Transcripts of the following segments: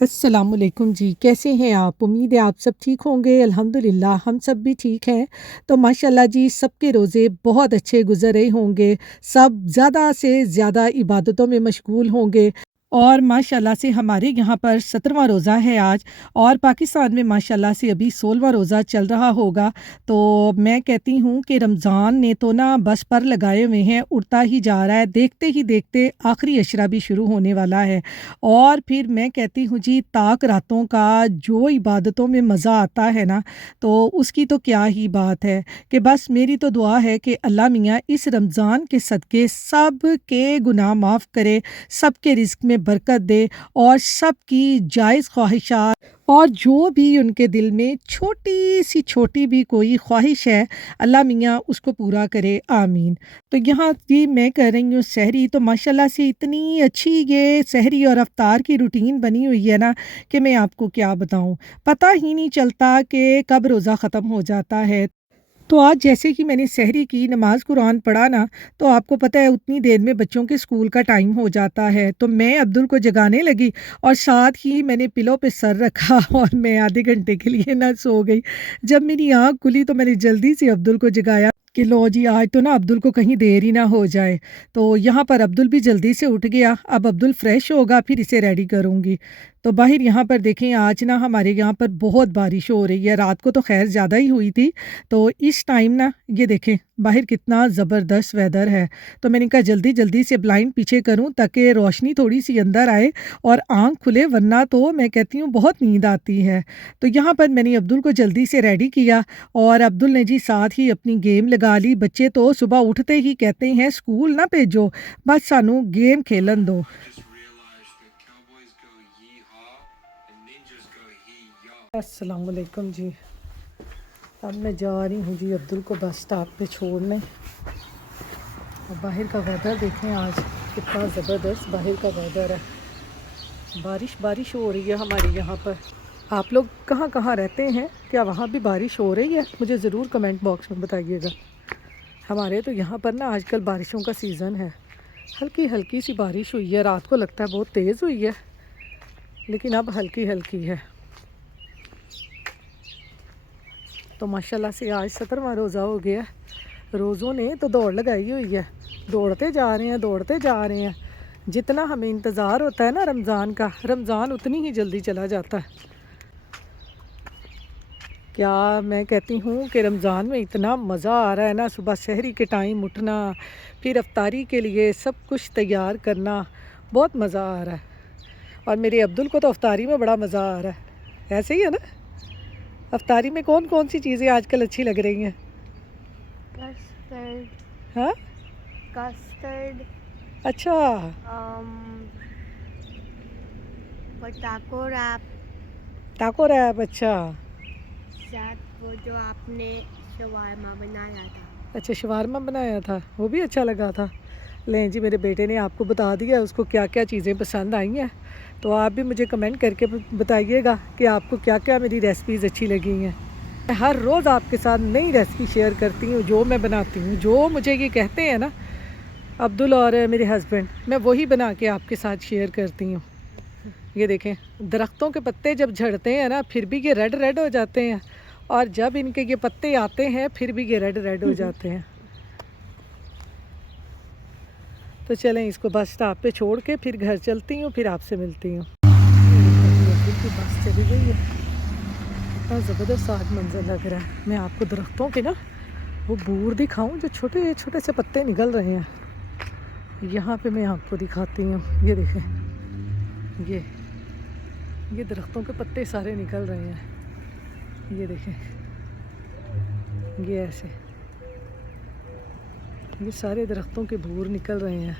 अस्सलामुअलैकुम जी, कैसे हैं आप? उम्मीद है आप सब ठीक होंगे। अल्हम्दुलिल्लाह हम सब भी ठीक हैं। तो माशाल्लाह जी सबके रोज़े बहुत अच्छे गुज़र रहे होंगे। सब ज़्यादा से ज़्यादा इबादतों में मशगूल होंगे और माशाल्लाह से हमारे यहाँ पर 17वाँ रोज़ा है आज और पाकिस्तान में माशाल्लाह से अभी 16वाँ रोज़ा चल रहा होगा। तो मैं कहती हूँ कि रमज़ान ने तो ना बस पर लगाए हुए हैं, उड़ता ही जा रहा है। देखते ही देखते आखिरी अशरा भी शुरू होने वाला है। और फिर मैं कहती हूँ जी ताक रातों का जो इबादतों में मज़ा आता है ना, तो उसकी तो क्या ही बात है कि बस मेरी तो दुआ है कि अल्लाह मियाँ इस रमज़ान के सदक़े सब के गुनाह माफ़ करे, सबके रिज़्क में बरकत दे और सबकी जायज़ ख़्वाहिशात और जो भी उनके दिल में छोटी-सी छोटी भी कोई ख़्वाहिश है, अल्लाह मियाँ उसको पूरा करे, आमीन। तो यहाँ जी मैं कर रही हूँ सहरी, तो माशाल्लाह से इतनी अच्छी ये सहरी और अफ्तार की रूटीन बनी हुई है ना कि मैं आपको क्या बताऊँ। पता ही नहीं चलता कि कब रोज़ा ख़त्म हो जाता है। तो आज जैसे कि मैंने सहरी की नमाज़ कुरान पढ़ा ना, तो आपको पता है उतनी देर में बच्चों के स्कूल का टाइम हो जाता है। तो मैं अब्दुल को जगाने लगी और साथ ही मैंने पिलो पे सर रखा और मैं आधे घंटे के लिए ना सो गई। जब मेरी आँख खुली तो मैंने जल्दी से अब्दुल को जगाया कि लो जी आज तो ना अब्दुल को कहीं देर ही ना हो जाए। तो यहाँ पर अब्दुल भी जल्दी से उठ गया। अब अब्दुल फ्रेश होगा फिर इसे रेडी करूँगी। तो बाहर यहाँ पर देखें आज ना हमारे यहाँ पर बहुत बारिश हो रही है। रात को तो ख़ैर ज़्यादा ही हुई थी। तो इस टाइम ना ये देखें बाहर कितना ज़बरदस्त वेदर है। तो मैंने कहा जल्दी-जल्दी से ब्लाइंड पीछे करूँ ताकि रोशनी थोड़ी-सी अंदर आए और आँख खुले, वरना तो मैं कहती हूँ बहुत नींद आती है। तो यहाँ पर मैंने अब्दुल को जल्दी से रेडी किया और अब्दुल ने जी साथ ही अपनी गेम लगा ली। बच्चे तो सुबह उठते ही कहते हैं स्कूल ना भेजो, बस सानू गेम खेलन दो। अस्सलाम वालेकुम जी। अब मैं जा रही हूँ जी अब्दुल को बस स्टॉप पे छोड़ने। और बाहर का वेदर देखें आज कितना ज़बरदस्त बाहर का वेदर है। बारिश बारिश हो रही है हमारे यहाँ पर। आप लोग कहाँ कहाँ रहते हैं? क्या वहाँ भी बारिश हो रही है? मुझे ज़रूर कमेंट बॉक्स में बताइएगा। हमारे तो यहाँ पर ना आजकल बारिशों का सीज़न है। हल्की हल्की सी बारिश हुई है, रात को लगता है बहुत तेज़ हुई है, लेकिन अब हल्की हल्की है। तो माशाल्लाह से आज 17वां रोज़ा हो गया। रोज़ों ने तो दौड़ लगाई हुई है, दौड़ते जा रहे हैं दौड़ते जा रहे हैं। जितना हमें इंतज़ार होता है ना रमज़ान का, रमज़ान उतनी ही जल्दी चला जाता है। क्या मैं कहती हूँ कि रमज़ान में इतना मज़ा आ रहा है ना, सुबह सहरी के टाइम उठना, फिर अफ्तारी के लिए सब कुछ तैयार करना, बहुत मज़ा आ रहा है। और मेरे अब्दुल को तो अफ्तारी में बड़ा मज़ा आ रहा है। ऐसे ही है ना? अफ्तारी में कौन कौन सी चीज़ें आजकल अच्छी लग रही हैं? कस्टर्ड। हाँ, कस्टर्ड। अच्छा। Potato rap. टाको रैप, अच्छा। साथ वो जो आपने शवारमा बनाया था। अच्छा शवारमा बनाया था, वो भी अच्छा लगा था। लें जी मेरे बेटे ने आपको बता दिया उसको क्या क्या चीज़ें पसंद आई हैं। तो आप भी मुझे कमेंट करके बताइएगा कि आपको क्या क्या मेरी रेसिपीज़ अच्छी लगी हैं। मैं हर रोज़ आपके साथ नई रेसिपी शेयर करती हूँ, जो मैं बनाती हूँ, जो मुझे ये कहते हैं ना अब्दुल और मेरे हस्बैंड, मैं वही बना के आपके साथ शेयर करती हूँ। ये देखें दरख्तों के पत्ते जब झड़ते हैं ना फिर भी ये रेड रेड हो जाते हैं, और जब इनके ये पत्ते आते हैं फिर भी ये रेड रेड हो जाते हैं। तो चलें इसको बस स्टॉप पे छोड़ के फिर घर चलती हूँ, फिर आपसे मिलती हूँ। की बस चली गई है। इतना ज़बरदस्त आज मंजर लग रहा है। मैं आपको दरख्तों के ना वो बूर दिखाऊं जो छोटे छोटे से पत्ते निकल रहे हैं। यहाँ पे मैं आपको दिखाती हूँ, ये देखें, ये दरख्तों के पत्ते सारे निकल रहे हैं। ये देखें, ये ऐसे ये सारे दरख्तों के बूर निकल रहे हैं।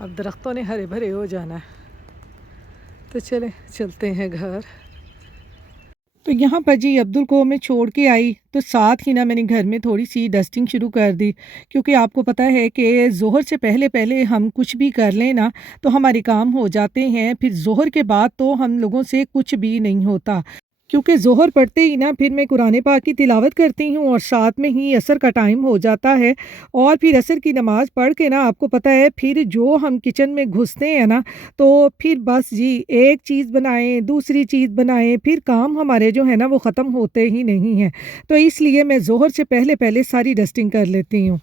अब दरख्तों ने हरे भरे हो जाना है। तो चलें चलते हैं घर। तो यहाँ पर जी अब्दुल को मैं छोड़ के आई तो साथ ही ना मैंने घर में थोड़ी सी डस्टिंग शुरू कर दी, क्योंकि आपको पता है कि ज़ोहर से पहले पहले हम कुछ भी कर लें ना तो हमारे काम हो जाते हैं, फिर ज़ोहर के बाद तो हम लोगों से कुछ भी नहीं होता। क्योंकि ज़ोहर पढ़ते ही ना फिर मैं कुरान पाक की तिलावत करती हूँ और साथ में ही असर का टाइम हो जाता है और फिर असर की नमाज़ पढ़ के ना आपको पता है फिर जो हम किचन में घुसते हैं ना तो फिर बस जी एक चीज़ बनाएं दूसरी चीज़ बनाएं फिर काम हमारे जो है ना वो ख़त्म होते ही नहीं हैं। तो इसलिए मैं ज़ोहर से पहले पहले सारी डस्टिंग कर लेती हूँ।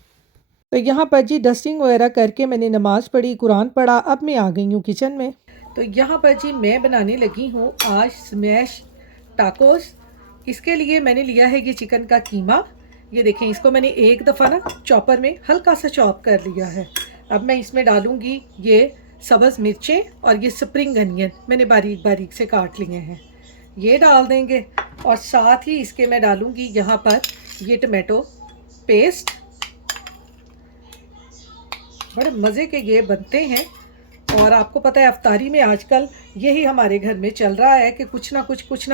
तो यहाँ पर जी डस्टिंग वगैरह करके मैंने नमाज़ पढ़ी, कुरान पढ़ा, अब मैं आ गई हूँ किचन में। तो यहाँ पर जी मैं बनाने लगी हूँ आज स्मैश टाकोस। इसके लिए मैंने लिया है ये चिकन का कीमा। ये देखें, इसको मैंने एक दफ़ा ना चॉपर में हल्का सा चॉप कर लिया है। अब मैं इसमें डालूँगी ये सब्ज़ मिर्चें और ये स्प्रिंग अनियन मैंने बारीक बारीक से काट लिए हैं, ये डाल देंगे। और साथ ही इसके मैं डालूँगी यहाँ पर ये टमाटो पेस्ट। बड़े मज़े के ये बनते हैं और आपको पता है अफ्तारी में आजकल यही हमारे घर में चल रहा है कि कुछ ना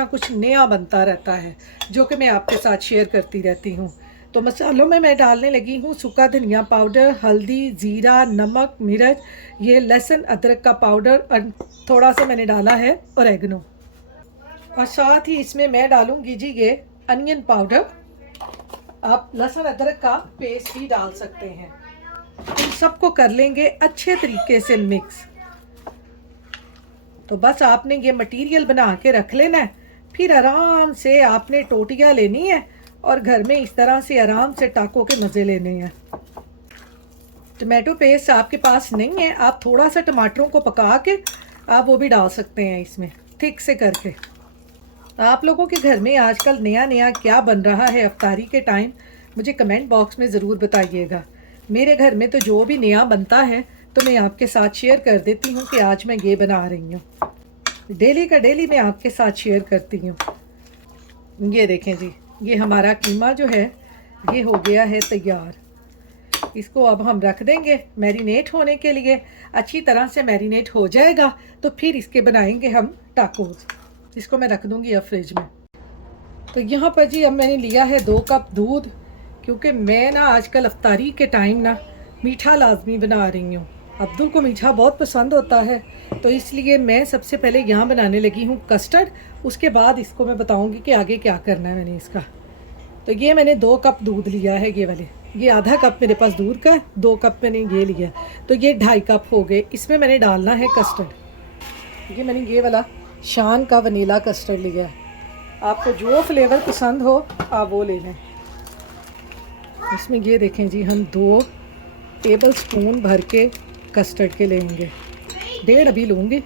कुछ नया बनता रहता है, जो कि मैं आपके साथ शेयर करती रहती हूँ। तो मसालों में मैं डालने लगी हूँ सूखा धनिया पाउडर, हल्दी, ज़ीरा, नमक, मिर्च, ये लहसुन अदरक का पाउडर और थोड़ा सा मैंने डाला है ऑरेगनो। और साथ ही इसमें मैं डालूँगी जी ये अनियन पाउडर। आप लहसुन अदरक का पेस्ट भी डाल सकते हैं। इन सबको कर लेंगे अच्छे तरीके से मिक्स। तो बस आपने ये मटेरियल बना के रख लेना है, फिर आराम से आपने टोटियाँ लेनी है और घर में इस तरह से आराम से टाकों के मज़े लेने हैं। टमाटो पेस्ट आपके पास नहीं है, आप थोड़ा सा टमाटरों को पका के आप वो भी डाल सकते हैं इसमें थिक से करके। आप लोगों के घर में आजकल नया नया क्या बन रहा है अफ्तारी के टाइम, मुझे कमेंट बॉक्स में ज़रूर बताइएगा। मेरे घर में तो जो भी नया बनता है तो मैं आपके साथ शेयर कर देती हूँ कि आज मैं ये बना रही हूँ। डेली का डेली मैं आपके साथ शेयर करती हूँ। ये देखें जी, ये हमारा कीमा जो है ये हो गया है तैयार। इसको अब हम रख देंगे मैरिनेट होने के लिए। अच्छी तरह से मैरिनेट हो जाएगा तो फिर इसके बनाएंगे हम टाकोस। इसको मैं रख दूँगी अब फ्रिज में। तो यहाँ पर जी अब मैंने लिया है 2 कप दूध, क्योंकि मैं ना आजकल अफ्तारी के टाइम ना मीठा लाजमी बना रही हूँ। अब्दुल को मीठा बहुत पसंद होता है, तो इसलिए मैं सबसे पहले यहाँ बनाने लगी हूँ कस्टर्ड। उसके बाद इसको मैं बताऊँगी कि आगे क्या करना है मैंने इसका। तो ये मैंने 2 कप दूध लिया है, ये वाले, ये आधा कप मेरे पास दूध का, 2 कप मैंने ये लिया, तो ये 2.5 कप हो गए। इसमें मैंने डालना है कस्टर्ड। ये मैंने ये वाला शान का वनीला कस्टर्ड लिया है। आपको जो फ्लेवर पसंद हो आप वो ले लें। इसमें ये देखें जी, हम 2 टेबल स्पून भर के कस्टर्ड के लेंगे। 1.5 अभी लूँगी,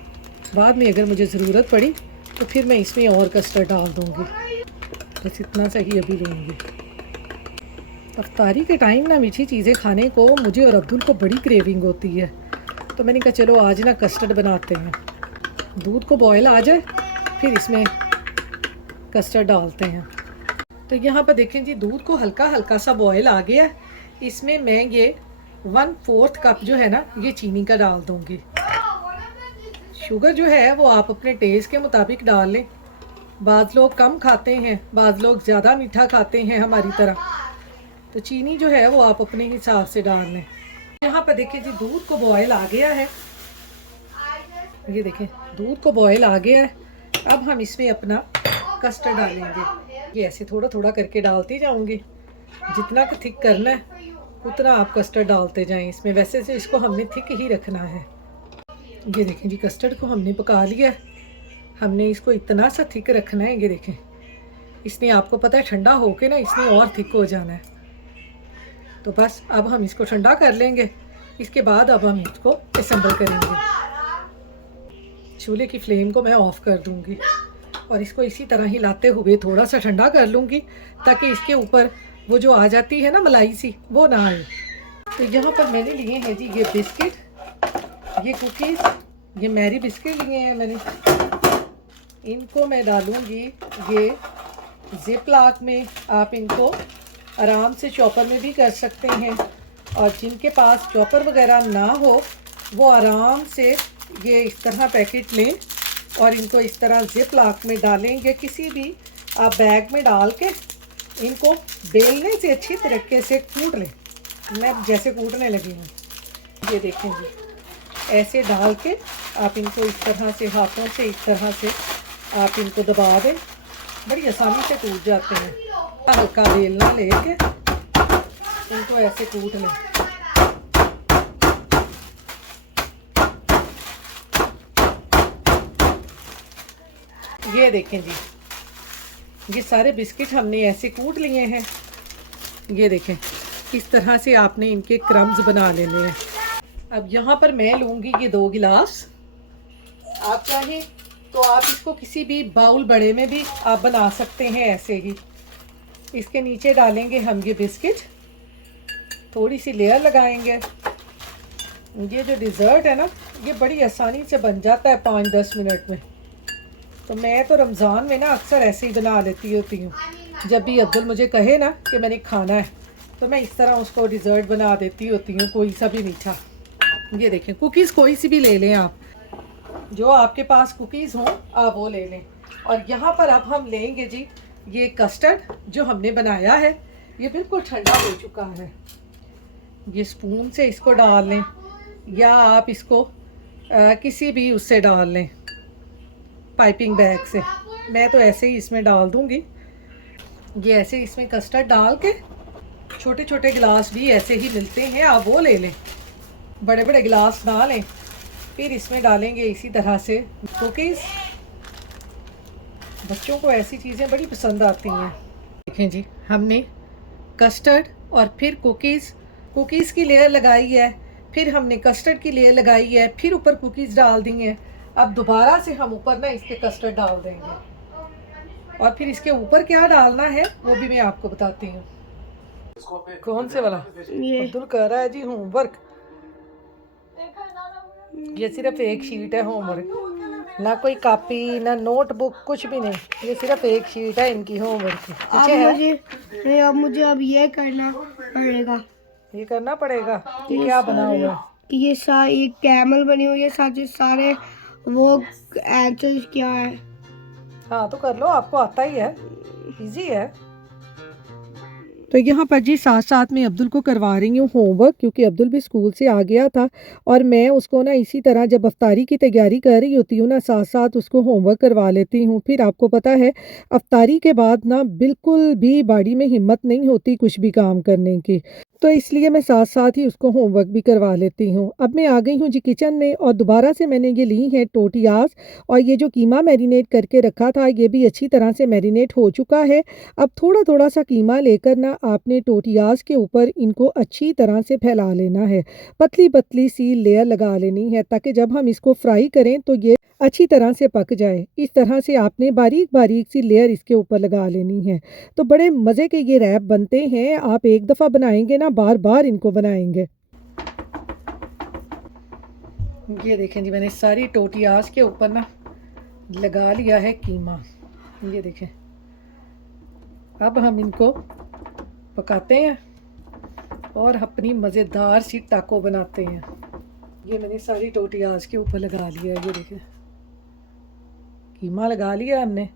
बाद में अगर मुझे ज़रूरत पड़ी तो फिर मैं इसमें और कस्टर्ड डाल दूँगी। बस इतना सही अभी लूँगी। अफ्तारी के टाइम ना मीठी चीज़ें खाने को मुझे और अब्दुल को बड़ी क्रेविंग होती है, तो मैंने कहा चलो आज ना कस्टर्ड बनाते हैं। दूध को बॉयल आ जाए फिर इसमें कस्टर्ड डालते हैं। तो यहाँ पर देखें जी, दूध को हल्का हल्का सा बॉयल आ गया। इसमें मैं ये 1/4 कप जो है ना ये चीनी का डाल दूँगी। शुगर जो है वो आप अपने टेस्ट के मुताबिक डाल लें। बाज़ लोग कम खाते हैं, बाज़ लोग ज़्यादा मीठा खाते हैं हमारी तरह, तो चीनी जो है वो आप अपने हिसाब से डाल लें। यहाँ पर देखें जी, दूध को बॉयल आ गया है। ये देखें, दूध को बॉयल आ गया है। अब हम इसमें अपना कस्टर्ड डालेंगे। ये ऐसे थोड़ा थोड़ा करके डालती जाऊंगी। जितना थिक करना है उतना आप कस्टर्ड डालते जाएं इसमें। वैसे से इसको हमने थिक ही रखना है। ये देखें जी, कस्टर्ड को हमने पका लिया। हमने इसको इतना सा थिक रखना है। ये देखें, इसने आपको पता है ठंडा होके ना इसने और थिक हो जाना है। तो बस अब हम इसको ठंडा कर लेंगे। इसके बाद अब हम इसको असेंबल करेंगे। चूल्हे की फ्लेम को मैं ऑफ़ कर दूंगी और इसको इसी तरह ही लाते हुए थोड़ा सा ठंडा कर लूँगी, ताकि इसके ऊपर वो जो आ जाती है ना मलाई सी, वो ना आए। तो यहाँ पर मैंने लिए हैं जी ये बिस्किट, ये कुकीज़, ये मैरी बिस्किट लिए हैं मैंने। इनको मैं डालूँगी ये जिप लॉक में। आप इनको आराम से चॉपर में भी कर सकते हैं, और जिनके पास चॉपर वगैरह ना हो वो आराम से ये इस तरह पैकेट लें और इनको इस तरह जिप लॉक में डालेंगे। किसी भी आप बैग में डाल के इनको बेलने से अच्छी तरीके से कूट लें। मैं जैसे कूटने लगी हूँ, ये देखें जी, ऐसे डाल के आप इनको इस तरह से हाथों से इस तरह से आप इनको दबा दें। बड़ी आसानी से टूट जाते हैं। हल्का बेलना लेके इनको ऐसे कूट लें। ये देखें जी, ये सारे बिस्किट हमने ऐसे कूट लिए हैं। ये देखें, इस तरह से आपने इनके क्रम्स बना लेने हैं। अब यहाँ पर मैं लूँगी ये 2 गिलास। आप चाहें तो आप इसको किसी भी बाउल बड़े में भी आप बना सकते हैं ऐसे ही। इसके नीचे डालेंगे हम ये बिस्किट, थोड़ी सी लेयर लगाएंगे। ये जो डिज़र्ट है ना, ये बड़ी आसानी से बन जाता है 5-10 मिनट में। तो मैं तो रमज़ान में ना अक्सर ऐसे ही बना लेती होती हूँ। जब भी अब्दुल मुझे कहे ना कि मैंने खाना है, तो मैं इस तरह उसको डिज़र्ट बना देती होती हूँ, कोई सा भी मीठा। ये देखें, कुकीज़ कोई सी भी ले लें आप, जो आपके पास कुकीज़ हों आप वो ले लें। और यहाँ पर अब हम लेंगे जी ये कस्टर्ड जो हमने बनाया है। ये बिल्कुल ठंडा हो चुका है। ये स्पून से इसको डाल लें या आप इसको किसी भी उससे डाल लें, पाइपिंग बैग से। मैं तो ऐसे ही इसमें डाल दूँगी। ये ऐसे इसमें कस्टर्ड डाल के, छोटे छोटे गिलास भी ऐसे ही मिलते हैं, आप वो ले लें, बड़े बड़े गिलास ना लें। फिर इसमें डालेंगे इसी तरह से कुकीज़। बच्चों को ऐसी चीज़ें बड़ी पसंद आती हैं। देखें जी, हमने कस्टर्ड और फिर कुकीज़ की लेयर लगाई है, फिर हमने कस्टर्ड की लेयर लगाई है, फिर ऊपर कुकीज़ डाल दी हैं। अब दोबारा से हम ऊपर ना इसके कस्टर्ड डाल देंगे और फिर इसके ऊपर क्या डालना है वो भी मैं आपको बताती हूँ। कौन से वाला? ये अब्दुल कह रहा है जी होमवर्क। ये सिर्फ एक शीट है होमवर्क, ना कोई कॉपी ना नोटबुक, कुछ भी नहीं। ये सिर्फ एक शीट है इनकी होमवर्क की। अब ये करना पड़ेगा। ये करना पड़ेगा। ये क्या बना हुआ है? ये सारी कैमल बनी हुई है, सारे वो आंसर्स क्या है। हाँ तो कर लो, आपको आता ही है, इजी है। तो यहाँ पर जी साथ साथ में अब्दुल को करवा रही हूँ होमवर्क, क्योंकि अब्दुल भी स्कूल से आ गया था और मैं उसको ना इसी तरह जब अफ्तारी की तैयारी कर रही होती हूँ ना, साथ साथ उसको होमवर्क करवा लेती हूँ। फिर आपको पता है अफ्तारी के बाद ना बिल्कुल भी बॉडी में हिम्मत नहीं होती कुछ भी काम करने की, तो इसलिए मैं साथ साथ ही उसको होमवर्क भी करवा लेती हूँ। अब मैं आ गई हूँ जी किचन में और दोबारा से मैंने ये ली है टोटियास, और ये जो कीमा मैरिनेट करके रखा था ये भी अच्छी तरह से मैरिनेट हो चुका है। अब थोड़ा थोड़ा सा कीमा लेकर ना आपने टोटियास के ऊपर इनको अच्छी तरह से फैला लेना है, पतली पतली सी लेयर लगा लेनी है, ताकि जब हम इसको फ्राई करें तो ये अच्छी तरह से पक जाए। इस तरह से आपने बारीक बारीक सी लेयर इसके ऊपर लगा लेनी है। तो बड़े मज़े के ये रैप बनते हैं, आप एक दफ़ा बनाएंगे ना बार बार इनको बनाएंगे। ये देखें जी, मैंने सारी टोटियास के ऊपर ना लगा लिया है कीमा। ये देखें, अब हम इनको पकाते हैं और अपनी मज़ेदार सी टाको बनाते हैं। ये मैंने सारी टोटियास के ऊपर लगा लिया है। ये देखें, कीमा लगा लिया हमने,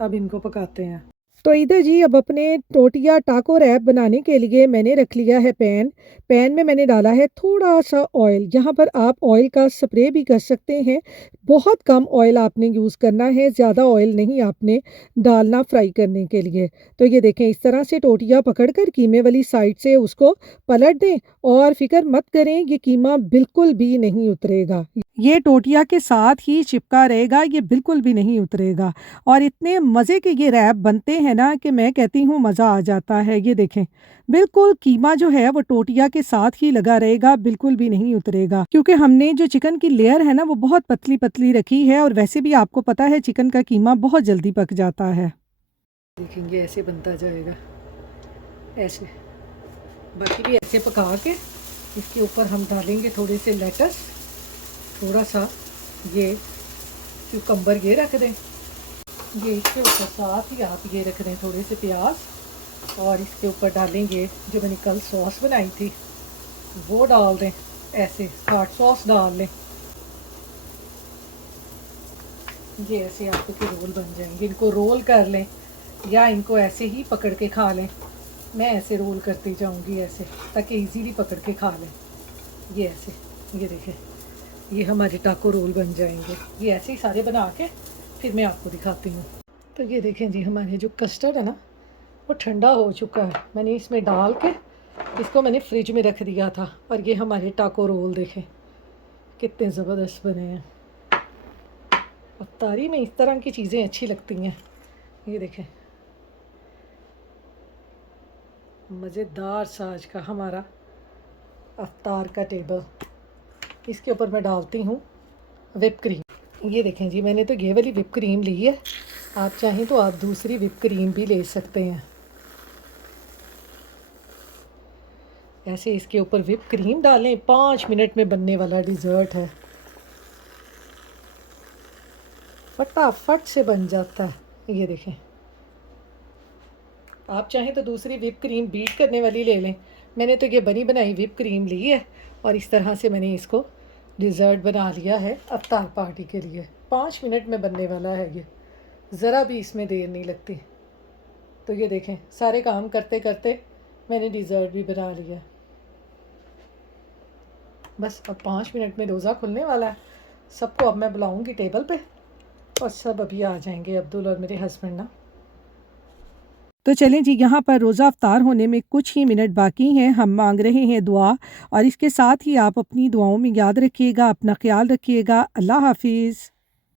अब इनको पकाते हैं। तो इधर जी अब अपने टोटिया टाको रैप बनाने के लिए मैंने रख लिया है पैन में मैंने डाला है थोड़ा सा ऑयल। यहाँ पर आप ऑयल का स्प्रे भी कर सकते हैं, बहुत कम ऑयल आपने यूज़ करना है, ज़्यादा ऑयल नहीं आपने डालना फ्राई करने के लिए। तो ये देखें, इस तरह से टोटिया पकड़कर कीमे वाली साइड से उसको पलट दें और फिक्र मत करें, ये कीमा बिल्कुल भी नहीं उतरेगा, ये टोटिया के साथ ही चिपका रहेगा, ये बिल्कुल भी नहीं उतरेगा। और इतने मज़े के ये रैप बनते हैं ना कि मैं कहती हूँ मज़ा आ जाता है। ये देखें, बिल्कुल कीमा जो है वो टोटिया के साथ ही लगा रहेगा, बिल्कुल भी नहीं उतरेगा, क्योंकि हमने जो चिकन की लेयर है ना वो बहुत पतली पतली रखी है, और वैसे भी आपको पता है चिकन का कीमा बहुत जल्दी पक जाता है। देखेंगे ऐसे बनता जाएगा, ऐसे बाकी भी ऐसे पका के इसके ऊपर हम डालेंगे थोड़े से लेटस, थोड़ा सा ये क्यूकम्बर ये रख दें, ये इसके ऊपर साथ ही आप ये रख दें थोड़े से प्याज, और इसके ऊपर डालेंगे जो मैंने कल सॉस बनाई थी वो डाल दें, ऐसे हॉट सॉस डाल लें। ये ऐसे आपके रोल बन जाएंगे, इनको रोल कर लें या इनको ऐसे ही पकड़ के खा लें। मैं ऐसे रोल करती जाऊंगी ऐसे, ताकि इजीली पकड़ के खा लें। ये ऐसे, ये देखें, ये हमारे टाको रोल बन जाएंगे। ये ऐसे ही सारे बना के फिर मैं आपको दिखाती हूँ। तो ये देखें जी, हमारे जो कस्टर्ड है ना वो ठंडा हो चुका है। मैंने इसमें डाल के इसको मैंने फ्रिज में रख दिया था। और ये हमारे टाको रोल देखें कितने ज़बरदस्त बने हैं। अफ्तारी में इस तरह की चीज़ें अच्छी लगती हैं। ये देखें मज़ेदार सा आज का हमारा अफ्तार का टेबल। इसके ऊपर मैं डालती हूँ whip क्रीम। ये देखें जी, मैंने तो ये वाली whip क्रीम ली है। आप चाहें तो आप दूसरी whip क्रीम भी ले सकते हैं। ऐसे इसके ऊपर whip क्रीम डालें, 5 मिनट में बनने वाला डिज़र्ट है। फटाफट से बन जाता है। ये देखें, आप चाहें तो दूसरी whip क्रीम बीट करने वाली ले लें। मैंने तो ये बनी बनाई whip क्रीम ली है और इस तरह से मैंने इसको डिज़र्ट बना लिया है अफ्तार पार्टी के लिए। 5 मिनट में बनने वाला है ये, ज़रा भी इसमें देर नहीं लगती। तो ये देखें, सारे काम करते करते मैंने डिज़र्ट भी बना लिया। बस अब 5 मिनट में रोज़ा खुलने वाला है। सबको अब मैं बुलाऊंगी टेबल पे और सब अभी आ जाएंगे, अब्दुल और मेरे हस्बैंड ना। तो चलें जी, यहाँ पर रोज़ा अफ्तार होने में कुछ ही मिनट बाकी हैं। हम मांग रहे हैं दुआ, और इसके साथ ही आप अपनी दुआओं में याद रखिएगा, अपना ख्याल रखिएगा। अल्लाह हाफिज़।